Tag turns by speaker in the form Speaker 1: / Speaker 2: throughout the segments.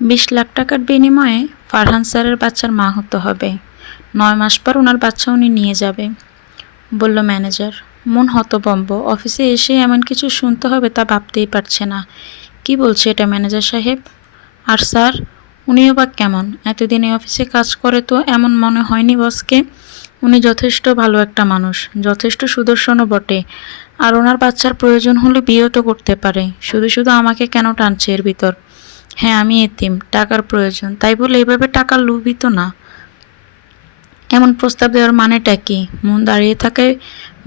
Speaker 1: বিশ লাখ টাকার বিনিময়ে ফারহান স্যারের বাচ্চার মা হতে হবে। নয় মাস পর ওনার বাচ্চা উনি নিয়ে যাবে। বলল ম্যানেজার, মন হতবম্ব অফিসে এসে এমন কিছু শুনতে হবে তা ভাবতেই পারছে না। কি বলছে এটা ম্যানেজার সাহেব? আর স্যার, উনিও বা কেমন? এতদিন এই অফিসে কাজ করে তো এমন মনে হয়নি বসকে। উনি যথেষ্ট ভালো একটা মানুষ, যথেষ্ট সুদর্শনও বটে। আর ওনার বাচ্চার প্রয়োজন হলে বিয়েও তো করতে পারে। শুধু শুধু আমাকে কেন টানছে এর ভিতর? হ্যাঁ আমি এতিম, টাকার প্রয়োজন। তাই বলে এভাবে টাকার লোভিত না। এমন প্রস্তাব দেওয়ার মানেটা কি? মন দাঁড়িয়ে থাকায়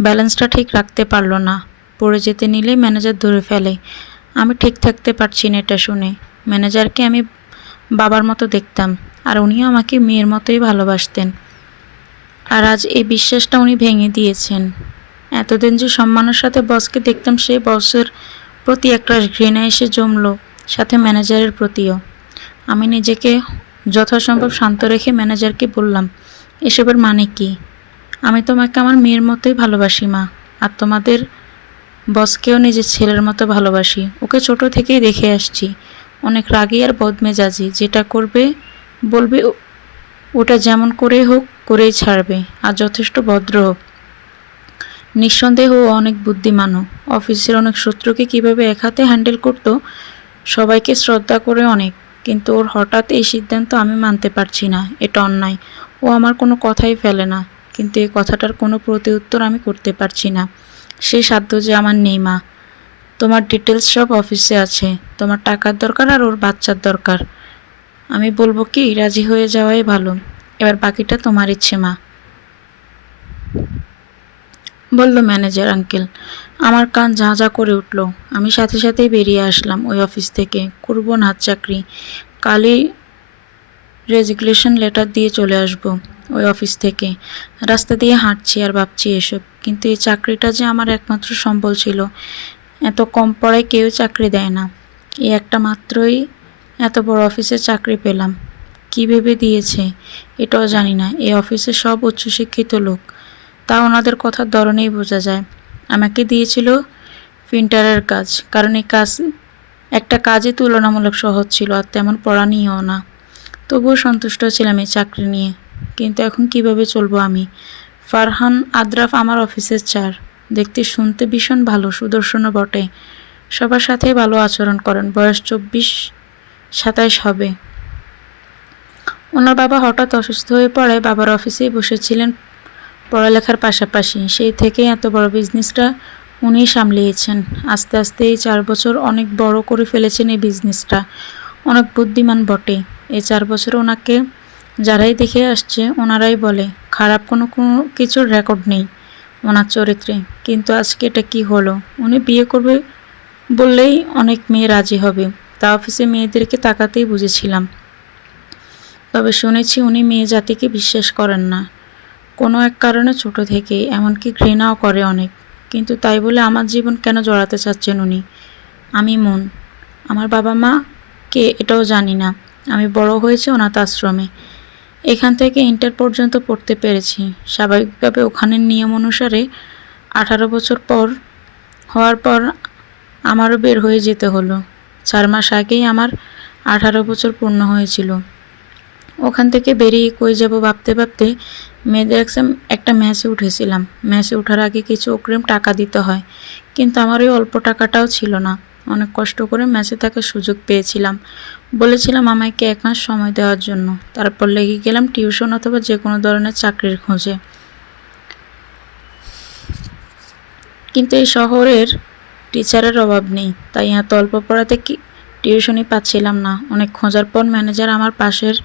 Speaker 1: ব্যালেন্সটা ঠিক রাখতে পারল না। পড়ে যেতে নিলেই ম্যানেজার ধরে ফেলে। আমি ঠিক থাকতে পারছি না এটা শুনে। ম্যানেজারকে আমি বাবার মতো দেখতাম, আর উনিও আমাকে মেয়ের মতোই ভালোবাসতেন। আর আজ এই বিশ্বাসটা উনি ভেঙে দিয়েছেন। এতদিন যে সম্মানের সাথে বসকে দেখতাম সেই বসের প্রতি একটা ঘৃণা এসে জমলো। সাথে ম্যানেজারের প্রতিও। আমি নিজেকে যথাসম্ভব শান্ত রেখে ম্যানেজারকে বললাম, এসবের মানে কি? আমি তোমাকে আমার মেয়ের মতোই ভালোবাসি, মা। আর তোমাদের বসকেও নিজের ছেলের মতো ভালোবাসি। ওকে ছোট থেকেই দেখে আসছি। অনেক রাগী আর বদমেজাজি। যেটা করবে, বলবে ওটা যেমন করেই হোক, করেই ছাড়বে। আর যথেষ্ট ভদ্র হোক। নিঃসন্দেহ অনেক বুদ্ধিমানও। অফিসের অনেক শত্রুকে কীভাবে এক হাতে হ্যান্ডেল করতো সবাইকে শ্রদ্ধা করে অনেক, কিন্তু ওর হঠাৎ এই সিদ্ধান্ত আমি মানতে পারছি না, এটা অন্যায়। ও আমার কোনো কথাই ফেলে না, কিন্তু এই কথাটার কোনো প্রতি উত্তর আমি করতে পারছি না। সেই সাধ্য যে আমার নেই, মা। তোমার ডিটেলস সব অফিসে আছে, তোমার টাকার দরকার আর ওর বাচ্চার দরকার। আমি বলব কি, রাজি হয়ে যাওয়াই ভালো। এবার বাকিটা তোমার ইচ্ছে, মা। বলল ম্যানেজার আঙ্কেল, আমার কান ঝাঁ ঝাঁ করে উঠল। আমি সাথে সাথেই বেরিয়ে আসলাম ওই অফিস থেকে। করব না চাকরি। কালই রেজিগলেশন লেটার দিয়ে চলে আসব ওই অফিস থেকে। রাস্তা দিয়ে হাঁটছি আর ভাবছি এসব, কিন্তু এই চাকরিটা যে আমার একমাত্র সম্বল ছিল। এত কম পড়ায় কেউ চাকরি দেয় না। এই একটা মাত্রই এত বড় অফিসে চাকরি পেলাম। কী ভেবে দিয়েছে? এটাও জানি না। এই অফিসে সব উচ্চশিক্ষিত লোক। তা ওনাদের কথার ধরনেই বোঝা যায়। আমাকে দিয়েছিল প্রিন্টারের কাজ, কারণ এই কাজ, একটা কাজই তুলনামূলক সহজ ছিল আর তেমন পড়া নিয়েও না। তবুও সন্তুষ্ট ছিলাম এই চাকরি নিয়ে। কিন্তু এখন কীভাবে চলবো আমি? ফারহান আদ্রাফ আমার অফিসের চার। দেখতে শুনতে ভীষণ ভালো, সুদর্শনও বটে। সবার সাথেই ভালো আচরণ করেন, বয়স চব্বিশ, সাতাইশ হবে। ওনার বাবা হঠাৎ অসুস্থ হয়ে পড়ায় বাবার অফিসেই বসেছিলেন পড়ালেখার পাশাপাশি সেই থেকেই এত বড় বিজনেসটা উনি সামলিয়েছেন। আস্তে আস্তে এই চার বছর অনেক বড় করে ফেলেছেন এই বিজনেসটা অনেক বুদ্ধিমান বটে। এই চার বছর ওনাকে যারাই দেখে আসছে, ওনারাই বলে, খারাপ কোনো কোনো কিছুর রেকর্ড নেই ওনার চরিত্রে। কিন্তু আজকে এটা কি হলো? উনি বিয়ে করবে বললেই অনেক মেয়ে রাজি হবে। তা অফিসে মেয়েদেরকে তাকাতেই বুঝেছিলাম। তবে শুনেছি উনি মেয়ে জাতিকে বিশ্বাস করেন না। কোনো এক কারণে ছোট থেকে এমনকি ঘৃণাও করে অনেক। কিন্তু তাই বলে আমার জীবন কেন জড়াতে চাচ্ছেন উনি? আমি মন। আমার বাবা মা কে এটাও জানি না। আমি বড় হয়েছি অনাথ আশ্রমে। এখান থেকে ইন্টার পর্যন্ত পড়তে পেরেছি। স্বাভাবিকভাবে ওখানের নিয়ম অনুসারে আঠারো বছর পর, হওয়ার পর আমারও বের হয়ে যেতে হলো। চার মাস আগেই আমার আঠারো বছর পূর্ণ হয়েছিল। ওখান থেকে বেরিয়ে কই যাব ভাবতে ভাবতে মেয়েদের একসাম- একটা ম্যাচে উঠেছিলাম। ম্যাচে ওঠার আগে কিছু অগ্রিম টাকা দিতে হয়। কিন্তু আমার ওই অল্প টাকাটাও ছিল না। অনেক কষ্ট করে ম্যাচে থাকার সুযোগ পেয়েছিলাম। বলেছিলাম আমাকে এক মাস সময় দেওয়ার জন্য। তারপর লেগে গেলাম টিউশন অথবা যে কোনো ধরনের চাকরির খোঁজে। কিন্তু এই শহরের টিচারের অভাব নেই। তাই এত অল্প পড়াতে কি টিউশনই পাচ্ছিলাম না। অনেক খোঁজার পর ম্যানেজার আমার পাশের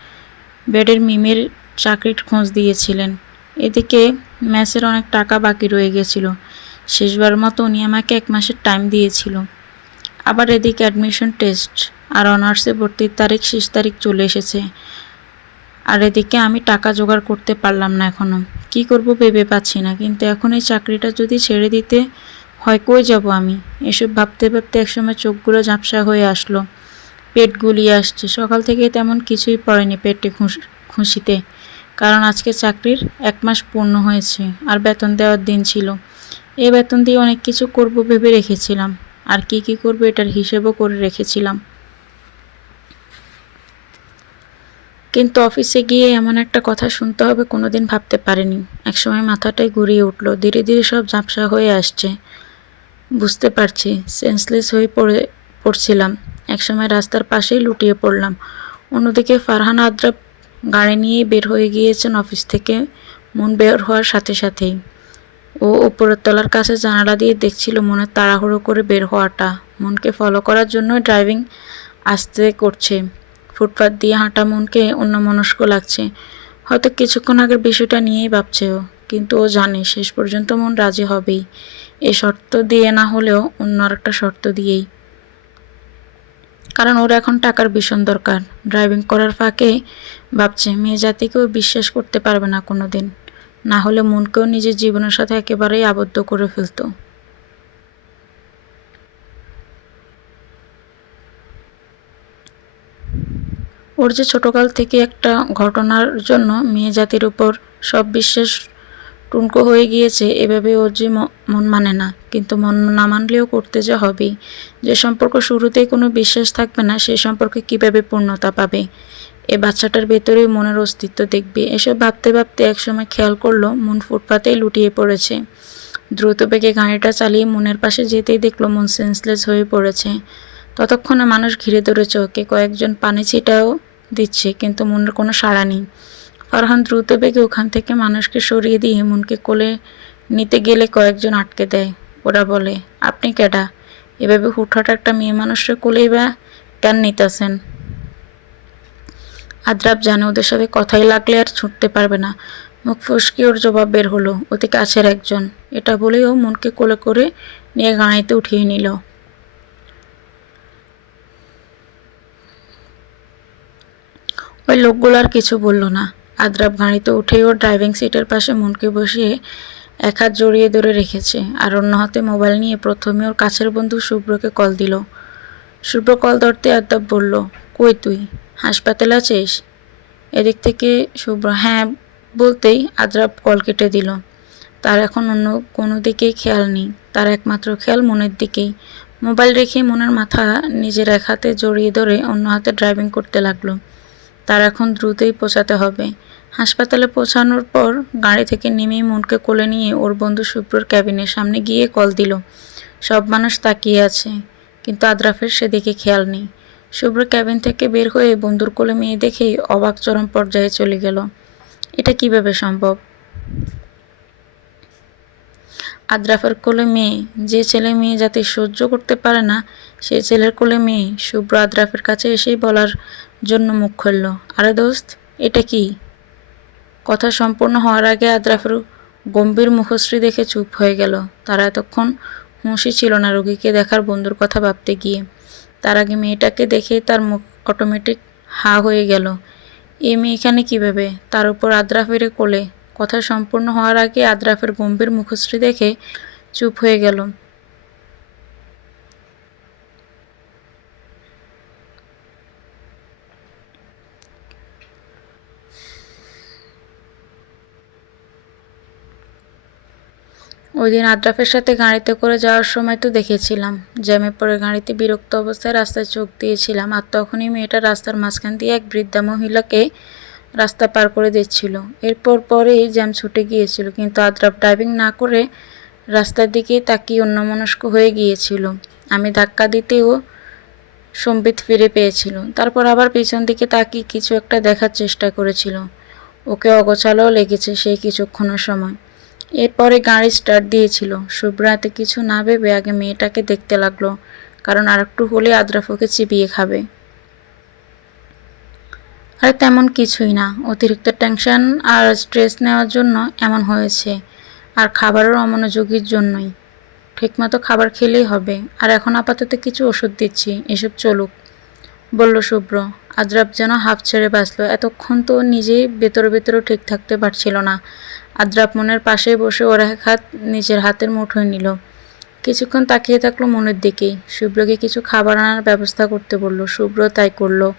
Speaker 1: বেডের মিমের চাকরির খোঁজ দিয়েছিলেন। এদিকে ম্যাচের অনেক টাকা বাকি রয়ে গেছিল। শেষবার মতো উনি আমাকে এক মাসের টাইম দিয়েছিল। আবার এদিকে অ্যাডমিশন টেস্ট আর অনার্সে ভর্তির তারিখ শেষ তারিখ চলে এসেছে। আর এদিকে আমি টাকা জোগাড় করতে পারলাম না এখনও কি করব ভেবে পাচ্ছি না, কিন্তু এখন এই চাকরিটা যদি ছেড়ে দিতে হয় কই যাব আমি? এসব ভাবতে ভাবতে একসময় চোখগুলো ঝাপসা হয়ে আসলো। পেট গুলিয়ে আসছে। সকাল থেকে তেমন কিছুই পড়েনি পেটে খুশ- খুশিতে। কারণ আজকে চাকরির এক মাস পূর্ণ হয়েছে আর বেতন দেওয়ার দিন ছিল। এই বেতন দিয়ে অনেক কিছু করব ভেবে রেখেছিলাম। আর কি কি করব এটার হিসেবও করে রেখেছিলাম। কিন্তু অফিসে গিয়ে এমন একটা কথা শুনতে হবে কোনো দিন ভাবতে পারিনি। একসময় মাথাটাই ঘুরিয়ে উঠল, ধীরে ধীরে সব ঝাপসা হয়ে আসছে। বুঝতে পারছি সেন্সলেস হয়ে পড়ে, পড়ছিলাম। একসময় রাস্তার পাশেই লুটিয়ে পড়লাম। অন্যদিকে ফারহান আদ্রাব গাড়ি নিয়ে বের হয়ে গিয়েছেন অফিস থেকে। মন বের হওয়ার সাথে সাথেই। ও উপরের তলার কাছে জানালা দিয়ে দেখছিল মনে তাড়াহুড়ো করে বের হওয়াটা। মনকে ফলো করার জন্য ড্রাইভিং আসতে করছে। ফুটপাথ দিয়ে হাঁটা মনকে অন্যমনস্ক লাগছে। হয়তো কিছুক্ষণ আগের বিষয়টা নিয়েই ভাবছে ও। কিন্তু ও জানে শেষ পর্যন্ত মন রাজি হবেই। এ শর্ত দিয়ে না হলেও অন্য আরেকটা শর্ত দিয়েই। কারণ ওর এখন টাকার ভীষণ দরকার। ড্রাইভিং করার ফাঁকে ভাবছে, মেয়ে জাতিকেও বিশ্বাস করতে পারবে না কোনো দিন না হলে মনকেও নিজের জীবনের সাথে একেবারেই আবদ্ধ করে ফেলতো। ওর যে ছোটকাল থেকে একটা ঘটনার জন্য মেয়ে জাতির উপর সব বিশ্বাস টুনকো হয়ে গিয়েছে, এভাবে ওর যে মন মানে না। কিন্তু মন না মানলেও করতে যে হবেই যে সম্পর্ক শুরুতেই কোনো বিশ্বাস থাকবে না সেই সম্পর্কে কীভাবে পূর্ণতা পাবে? এ বাচ্চাটার ভেতরেই মনের অস্তিত্ব দেখবে। এসব ভাবতে ভাবতে একসময় খেয়াল করল, মন ফুটপাতেই লুটিয়ে পড়েছে। দ্রুত বেগে গাড়িটা চালিয়ে মনের পাশে যেতেই দেখল মন সেন্সলেস হয়ে পড়েছে। ততক্ষণে মানুষ ঘিরে ধরেছে ওকে। কয়েকজন পানি ছিটাও দিচ্ছে, কিন্তু মনের কোনো সাড়া নেই। ফারহান দ্রুত বেগে ওখান থেকে মানুষকে সরিয়ে দিয়ে মনকে কোলে নিতে গেলে কয়েকজন আটকে দেয়। ওরা বলে, আপনি কেডা? এভাবে হুটহাট একটা মেয়ে মানুষের কোলেই বা কেন নিতেছেন? আদ্রাব জানে ওদের সাথে কথাই লাগলে আর ছুটতে পারবে না। মুখ ফসকে ওর জবাব বের হলো অতি কাছের একজন। এটা বলেও মনকে কোলে করে নিয়ে গাড়িতে উঠিয়ে নিল। ওই লোকগুলো আর কিছু বলল না। আদ্রাব গাড়িতে উঠে ওর ড্রাইভিং সিটের পাশে মনকে বসিয়ে এক হাত জড়িয়ে ধরে রেখেছে আর অন্য হাতে মোবাইল নিয়ে প্রথমে ওর কাছের বন্ধু শুভ্রকে কল দিল। শুভ্র কল ধরতে আদ্রাব বলল, কই তুই? হাসপাতালে আছিস? এদিক থেকে শুভ্র হ্যাঁ বলতেই আদ্রাব কল কেটে দিল। তার এখন অন্য কোনো দিকেই খেয়াল নেই, তার একমাত্র খেয়াল মনের দিকেই। মোবাইল রেখে মনের মাথা নিজের এক হাতে জড়িয়ে ধরে অন্য হাতে ড্রাইভিং করতে লাগল। তার এখন দ্রুতই পৌঁছাতে হবে। হাসপাতালে পৌঁছানোর পর গাড়ি থেকে নেমেই মনকে কোলে নিয়ে ওর বন্ধু শুভ্রর ক্যাবিনের সামনে গিয়ে কল দিল। সব মানুষ তাকিয়ে আছে, কিন্তু আদ্রাফের সেদিকে খেয়াল নেই। শুভ্র ক্যাবিন থেকে বের হয়ে বন্ধুর কোলে মেয়ে দেখেই অবাক চরম পর্যায়ে চলে গেল। এটা কীভাবে সম্ভব? আদ্রাফের কোলে মেয়ে, যে ছেলে মেয়ে যাতে সহ্য করতে পারে না, সে ছেলের কোলে মেয়ে শুভ্র আদ্রাফের কাছে এসেই বলার জন্য মুখ খুলল। আরে দোস্ত, এটা কি? কথা সম্পূর্ণ হওয়ার আগে আদ্রাফের গম্ভীর মুখশ্রী দেখে চুপ হয়ে গেল। তারা এতক্ষণ হুঁশই ছিল না রোগীকে দেখার বন্ধুর কথা ভাবতে গিয়ে। তার আগে মেয়েটাকে দেখে তার মুখ অটোমেটিক হা হয়ে গেল। এ মেয়ে এখানে কীভাবে? তার উপর আদ্রাফের কোলে। কথা সম্পূর্ণ হওয়ার আগে আদ্রাফের গম্ভীর মুখশ্রী দেখে চুপ হয়ে গেল। ওই দিন আদ্রাফের সাথে গাড়িতে করে যাওয়ার সময় তো দেখেছিলাম। জ্যামে পড়ে গাড়িতে বিরক্ত অবস্থায় রাস্তায় চোখ দিয়েছিলাম আর তখনই মেয়েটা রাস্তার মাঝখান দিয়ে এক বৃদ্ধা মহিলাকে রাস্তা পার করে দিচ্ছিল। এরপর পরেই জ্যাম ছুটে গিয়েছিল, কিন্তু আদ্রাফ ড্রাইভিং না করে রাস্তার দিকে তাকিয়ে অন্যমনস্ক হয়ে গিয়েছিল। আমি ধাক্কা দিতেও সম্বিত ফিরে পেয়েছিল। তারপর আবার পিছন দিকে তাকিয়ে কিছু একটা দেখার চেষ্টা করেছিল। ওকে অগোছালও লেগেছে সেই কিছুক্ষণের সময়। এরপরে গাড়ি স্টার্ট দিয়েছিল। শুভ্রাতে কিছু না ভেবে আগে মেয়েটাকে দেখতে লাগল, কারণ আর একটু হলে আদ্রাফ ওকে চিবিয়ে খাবে। আরে তেমন কিছুই না, অতিরিক্ত টেনশন আর স্ট্রেস নেওয়ার জন্য এমন হয়েছে, আর খাবারের অমনোযোগীর জন্যই। ঠিকমতো খাবার খেলেই হবে, আর এখন আপাতত কিছু ওষুধ দিচ্ছি, এসব চলুক, বলল শুভ্র। আদ্রাব যেন হাফ ছেড়ে বাঁচল, এতক্ষণ তো নিজেই ভেতরে ভেতরে ঠিক থাকতে পারছিল না। আদ্রাব মনের পাশে বসে ওর এক হাত নিজের হাতের মুঠোয় নিল। কিছুক্ষণ তাকিয়ে থাকল মনের দিকেই শুভ্রকে কিছু খাবার আনার ব্যবস্থা করতে বলল। শুভ্র তাই করল।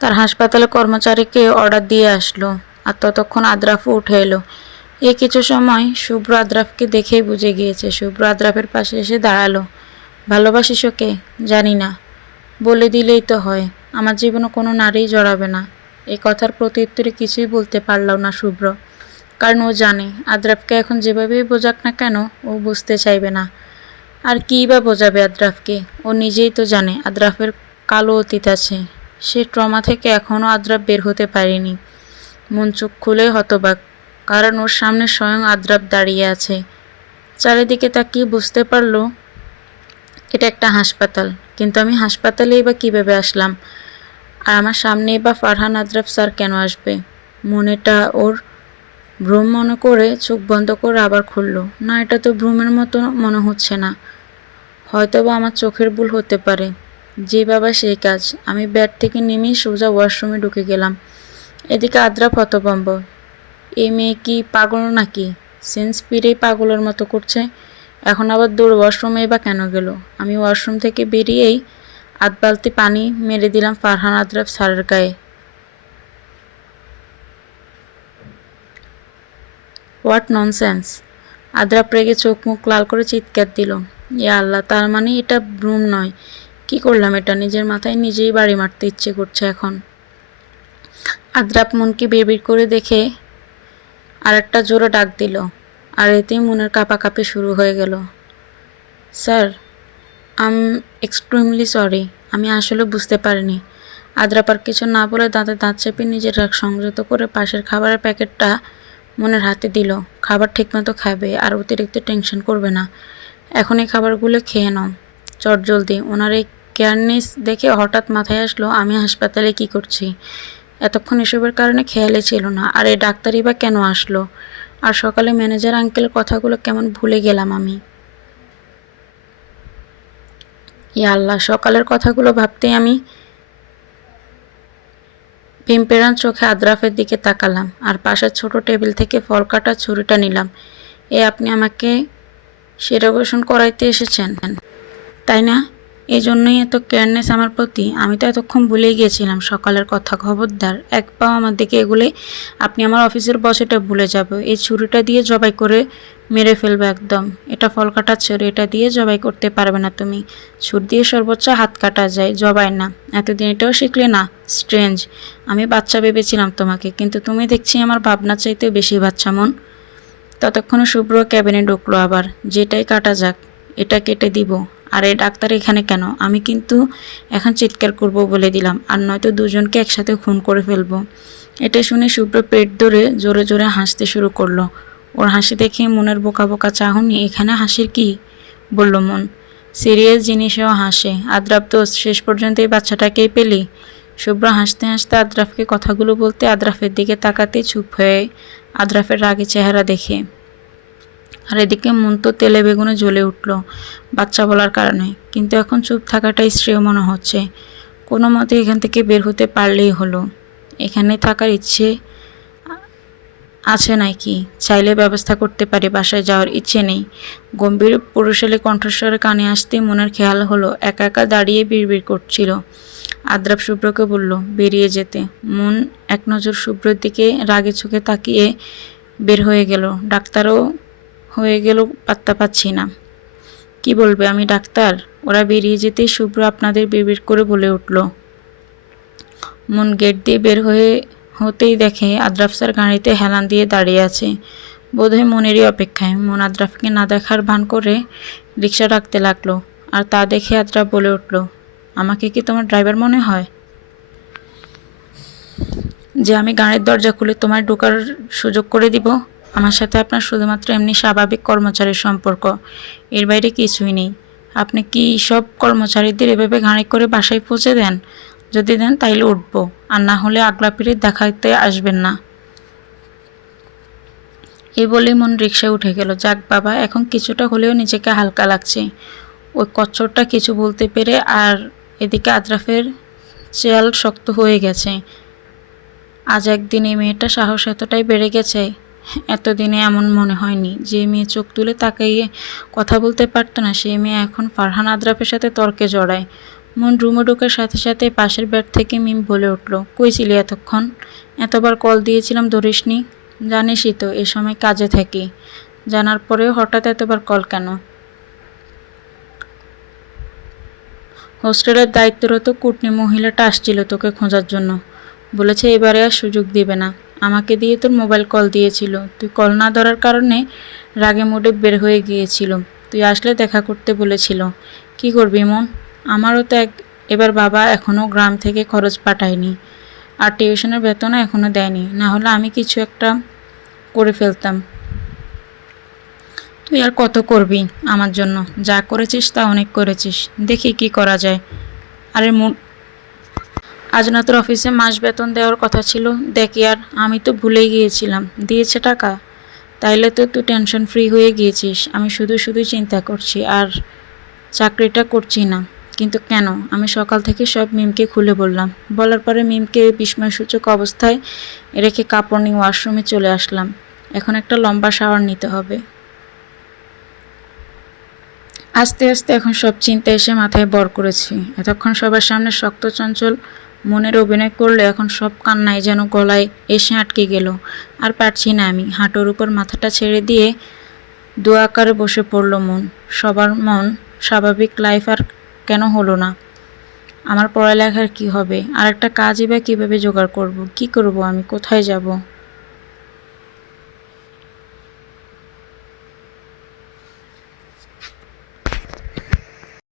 Speaker 1: তার হাসপাতালে কর্মচারীকে অর্ডার দিয়ে আসলো আর ততক্ষণ আদ্রাফও উঠে এলো। এই কিছু সময় শুভ্র আদ্রাফকে দেখেই বুঝে গিয়েছে। শুভ্র আদ্রাফের পাশে এসে দাঁড়াল। ভালোবাসিস ওকে? জানি না। বলে দিলেই তো হয়। আমার জীবনে কোনো নারীই জড়াবে না। এই কথার প্রত্যুত্তরে কিছুই বলতে পারলাম না শুভ্র। কারণ ও জানে, আদ্রাফকে এখন যেভাবেই বোঝাক না কেন, ও বুঝতে চাইবে না। আর কী বা বোঝাবে আদ্রাফকে? ও নিজেই তো জানে, আদ্রাফের কালো অতীত আছে। সে ট্রমা থেকে এখনও আদ্রাফ বের হতে পারেনি। মন চোখ খুলে হতবাক, কারণ ওর সামনে স্বয়ং আদ্রাফ দাঁড়িয়ে আছে। চারিদিকে তা তাকিয়ে বুঝতে পারল, এটা একটা হাসপাতাল। কিন্তু আমি হাসপাতালেই বা কীভাবে আসলাম? আর আমার সামনেই বা ফারহান আদ্রাফ স্যার কেন আসবে? মনেটা ওর ভ্রম মনে করে চোখ বন্ধ করে আবার খুললো। না, এটা তো ভ্রমের মতো মনে হচ্ছে না। হয়তো বা আমার চোখের ভুল হতে পারে। যে বাবা, সেই কাজ। আমি ব্যাট থেকে নেমেই সোজা ওয়াশরুমে ঢুকে গেলাম। এদিকে আদ্রাফ হতবম্ব এ মেয়ে কি পাগল নাকি? সেন্স ফিরেই পাগলের মতো করছে। এখন আবার দৌড় ওয়াশরুমে বা কেন গেল? আমি ওয়াশরুম থেকে বেরিয়েই আধ বালতি পানি মেরে দিলাম ফারহান আদ্রাফ সারের গায়ে। What nonsense? আদ্রাপ রেগে চোখ মুখ লাল করে চিৎকার দিল। ইয়া আল্লাহ, তার মানে এটা ব্রুম নয়। কি করলাম এটা? নিজের মাথায় নিজেই বাড়ি মারতে ইচ্ছে করছে এখন। আদ্রাপ মনকে বেবির করে দেখে আর একটা জোরে ডাক দিল। আর এতেই মনের কাঁপাকাঁপি শুরু হয়ে গেল। স্যার, আম এক্সট্রিমলি সরি, আমি আসলে বুঝতে পারিনি। আদ্রাপার কিছু না বলে দাঁতে দাঁত চেপে নিজের রাগ সংযত করে পাশের খাবারের প্যাকেটটা মনের হাতে দিল। খাবার ঠিকমতো খাবে আর অতিরিক্ত টেনশন করবে না। এখন এই খাবারগুলো খেয়ে নাও। চট জলদি। ওনার এই কেয়ারনেস দেখে হঠাৎ মাথায় আসলো, আমি হাসপাতালে কি করছি? এতক্ষণ এসবের কারণে খেয়ালে ছিল না। আর এই ডাক্তারই বা কেন আসলো? আর সকালে ম্যানেজার আঙ্কেল কথাগুলো কেমন ভুলে গেলাম আমি। ইয়া আল্লাহ, সকালের কথাগুলো ভাবতেই আমি পিম্পেরান চোখে আদ্রাফের দিকে তাকালাম আর পাশের ছোট টেবিল থেকে ফল কাটা ছুরিটা নিলাম। এ আপনি আমাকে সেরাবেশন করাইতে এসেছেন। তাই না? এই জন্যই এত কেয়ারনেস আমার প্রতি। আমি তো এতক্ষণ ভুলেই গিয়েছিলাম। সকালের কথা খবরদার। এক পাও আমার দিকে এগুলে আপনি আমার অফিসের বস এটা ভুলে যাবে। এই ছুরিটা দিয়ে জবাই করে মেরে ফেলবে একদম। এটা ফল কাটার ছুরি এটা দিয়ে জবাই করতে পারবে না তুমি। ছুরি দিয়ে সর্বোচ্চ হাত কাটা যায়, জবাই না। এতদিন এটাও শিখলে না? স্ট্রেঞ্জ আমি বাচ্চা ভেবেছিলাম তোমাকে, কিন্তু তুমি দেখছি আমার ভাবনা চাইতে বেশি বাচ্চা মন। ততক্ষণে শুভ্র ক্যাবিনে ঢুকলো আবার। যেটাই কাটা যাক, এটা কেটে দিব। আর এই ডাক্তার এখানে কেন? আমি কিন্তু এখন চিৎকার করব বলে দিলাম, আর নয়তো দুজনকে একসাথে খুন করে ফেলব। এটা শুনে শুভ্র পেট ধরে জোরে জোরে হাসতে শুরু করল। ওর হাসি দেখে মনের বোকা বোকা চাহনি, এখানে হাসির কি? বলল মন। সিরিয়াস জিনিসেও হাসে। আদ্রাফ তো শেষ পর্যন্ত এই বাচ্চাটাকেই পেলি? শুভ্র হাসতে হাসতে আদ্রাফকে কথাগুলো বলতে আদ্রাফের দিকে তাকাতে চুপ হয়ে আদ্রাফের রাগে চেহারা দেখে। আর এদিকে মন তো তেলে বেগুনে জ্বলে উঠল, বাচ্চা বলার কারণে। কিন্তু এখন চুপ থাকাটাই শ্রেয় মনে হচ্ছে। কোনো মতে এখান থেকে বের হতে পারলেই হলো। এখানে থাকার ইচ্ছে আছে নাকি? চাইলে ব্যবস্থা করতে পারি, বাসায় যাওয়ার ইচ্ছে নেই। গম্ভীর পুরুষালী কণ্ঠস্বরে কানে আসতে মনের খেয়াল হলো, একা একা দাঁড়িয়ে বিড়বিড় করছিল। আদ্রাপ শুভ্রকে বলল, বেরিয়ে যেতে। মন এক নজর শুভ্রর দিকে রাগে চোখে তাকিয়ে বের হয়ে গেল। ডাক্তারও হয়ে গেল পাত্তা পাচ্ছি না। কি বলবে, আমি ডাক্তার? ওরা বেরিয়ে যেতেই শুভ্র আপনাদের বিড়বিড় করে বলে উঠল। মন গেট দিয়ে বের হয়ে হতেই দেখে আদ্রাফ স্যার গাড়িতে হেলান দিয়ে দাঁড়িয়ে আছে। বোধহয় মনেরই অপেক্ষায়। মন আদ্রাফকে না দেখার ভান করে রিক্সা রাখতে লাগল আর তা দেখে আদ্রাফ বলে উঠল, আমাকে কি তোমার ড্রাইভার মনে হয়? যে আমি গাড়ির দরজা খুলে তোমার ঢোকার সুযোগ করে দিব? আমার সাথে আপনার শুধুমাত্র এমনি স্বাভাবিক কর্মচারীর সম্পর্ক। এর বাইরে কিছুই নেই। আপনি কি সব কর্মচারীদের এভাবে গাড়ি করে বাসায় পৌঁছে দেন? যদি দেন, তাইলে উঠবো। আর না হলে আগলা পিড়ে দেখাতে আসবেন না। এই বলেই মন রিক্সায় উঠে গেল। যাক বাবা, এখন কিছুটা হলেও নিজেকে হালকা লাগছে। ওই কচ্চরটা কিছু বলতে পেরে আর এদিকে আদ্রাফের চেয়াল শক্ত হয়ে গেছে। আজ একদিন এই মেয়েটা সাহস এতটাই বেড়ে গেছে এতদিনে এমন মনে হয়নি। যে মেয়ে চোখ তুলে তাকাইয়ে কথা বলতে পারতো না সেই মেয়ে এখন ফারহান আদ্রাফের সাথে তর্কে জড়ায়। মন রুমে ঢোকার সাথে সাথে পাশের ব্যাট থেকে মিম বলে উঠল, কই ছিলি এতক্ষণ? এতবার কল দিয়েছিলাম ধরিসনি জানিসই তো, এ সময় কাজে থাকি। জানার পরেও হঠাৎ এতবার কল কেন? হোস্টেলের দায়িত্বরত কুটনি মহিলাটা আসছিল তোকে খোঁজার জন্য। বলেছে, এবারে আর সুযোগ দিবে না। আমাকে দিয়ে তোর মোবাইল কল দিয়েছিল। তুই কল না ধরার কারণে রাগে মুডে বের হয়ে গিয়েছিল। তুই আসলে দেখা করতে বলেছিল। কি করবি মন? আমারও তো এক এবার বাবা এখনও গ্রাম থেকে খরচ পাঠায়নি। আর টিউশনের বেতনও এখনও দেয়নি। না হলে আমি কিছু একটা করে ফেলতাম। তুই আর কত করবি আমার জন্য? যা করেছিস তা অনেক করেছিস। দেখি কি করা যায়। আরে মু- আজ না তোর অফিসে মাস বেতন দেওয়ার কথা ছিল। দেখি আর আমি তো ভুলেই গিয়েছিলাম। দিয়েছে টাকা? তাইলে তো তুই টেনশন ফ্রি হয়ে গিয়েছিস। আমি শুধু শুধু চিন্তা করছি আর চাকরিটা করছি না। কিন্তু কেন? আমি সকাল থেকে সব মিমকে খুলে বললাম। বলার পরে মিমকে বিস্ময়সূচক অবস্থায় রেখে কাপড় নিয়ে ওয়াশরুমে চলে আসলাম। এখন একটা লম্বা শাওয়ার নিতে হবে। আস্তে আস্তে এখন সব চিন্তা এসে মাথায় বর করেছি। এতক্ষণ সবার সামনে শক্ত চঞ্চল মনের অভিনয় করলে এখন সব কান্নাই যেন গলায় এসে আটকে গেল। আর পারছি না আমি। হাঁটুর উপর মাথাটা ছেড়ে দিয়ে দু আকারে বসে পড়ল মন। সবার মন স্বাভাবিক লাইফ আর কেন হলো না? আমার পড়ালেখার কি হবে? আর একটা কাজই বা কীভাবে জোগাড় করব? কি করব আমি? কোথায় যাব?